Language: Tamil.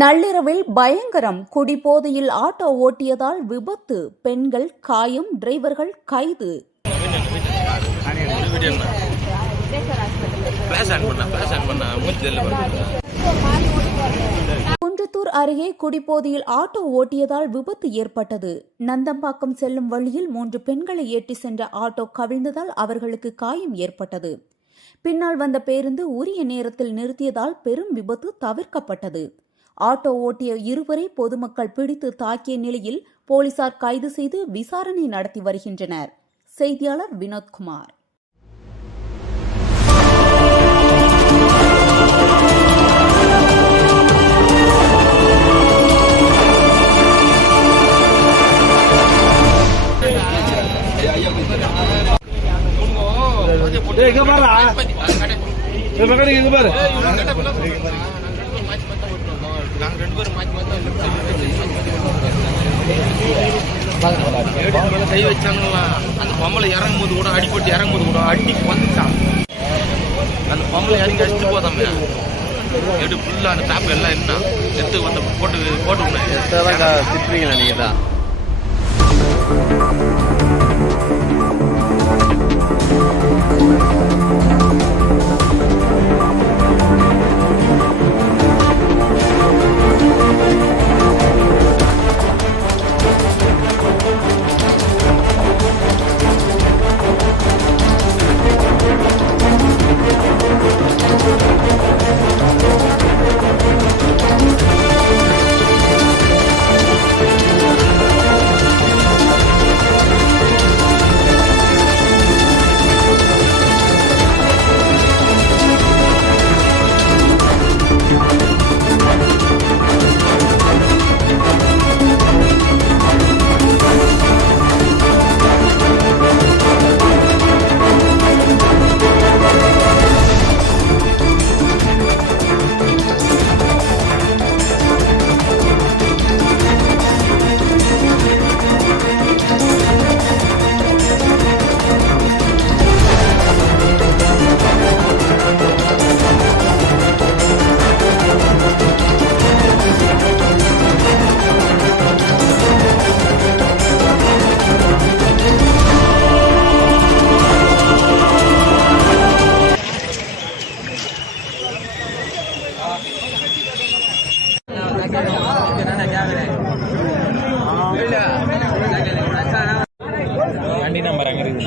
நள்ளிரவில் பயங்கரம். குடிபோதையில் ஆட்டோ ஓட்டியதால் விபத்து, பெண்கள் காயம், டிரைவர்கள் கைது. குன்றத்தூர் அருகே குடிபோதையில் ஆட்டோ ஓட்டியதால் விபத்து ஏற்பட்டது. நந்தம்பாக்கம் செல்லும் வழியில் 3 பெண்களை ஏற்றி சென்ற ஆட்டோ கவிழ்ந்ததால் அவர்களுக்கு காயம் ஏற்பட்டது. பின்னால் வந்த பேருந்து உரிய நேரத்தில் நிறுத்தியதால் பெரும் விபத்து தவிர்க்கப்பட்டது. ஆட்டோ ஓட்டிய இருவரை பொதுமக்கள் பிடித்து தாக்கிய நிலையில் போலீசார் கைது செய்து விசாரணை நடத்தி வருகின்றனர். செய்தியாளர் வினோத்குமார். கை வச்சாங்களா அந்த பொம்பளை இறங்கும்போது கூட அடிப்பட்டு இறங்கும்போது கூட அடிக்கு வந்துட்டான். அந்த பொம்பளை இறங்கி அடிச்சுட்டு போதாமே எடு ஃபுல்லாக அந்த டாப் எல்லாம் என்ன எடுத்து வந்து போட்டு திட்டுவீங்களா நீங்க தான். வண்டி நம்பர் அங்க இருக்கு.